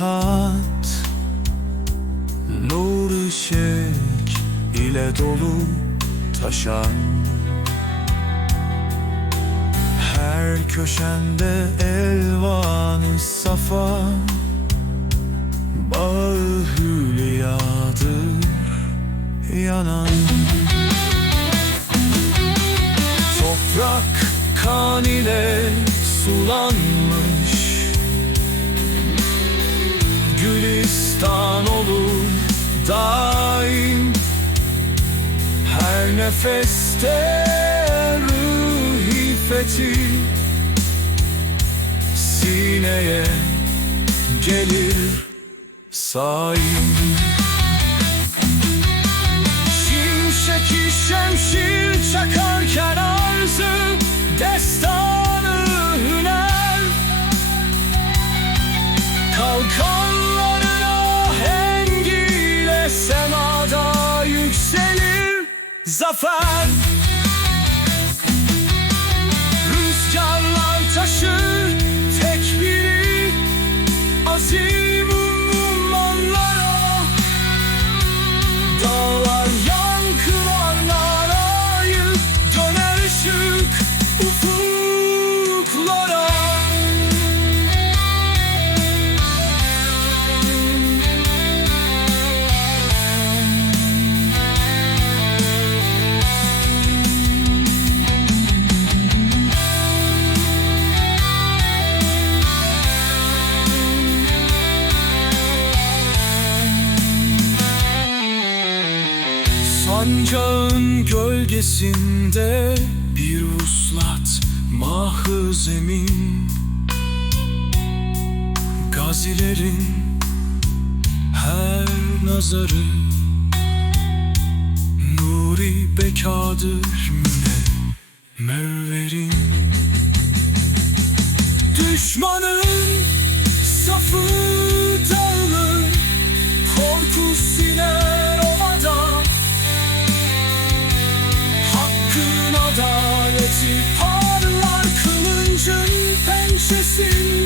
hayat Nur ışık ile dolu taşan Her köşende elvanı safa. Bağı hülyadır yanan. Toprak kan ile sulanmış Gülistan olur daim. Her nefeste ruhi fethi Sineye gelir saim Zafer Sancağın gölgesinde bir vuslat mahı zemin. Gazilerin her nazarı Nuri bekadır adaleti parlar kılıncın pençesinde.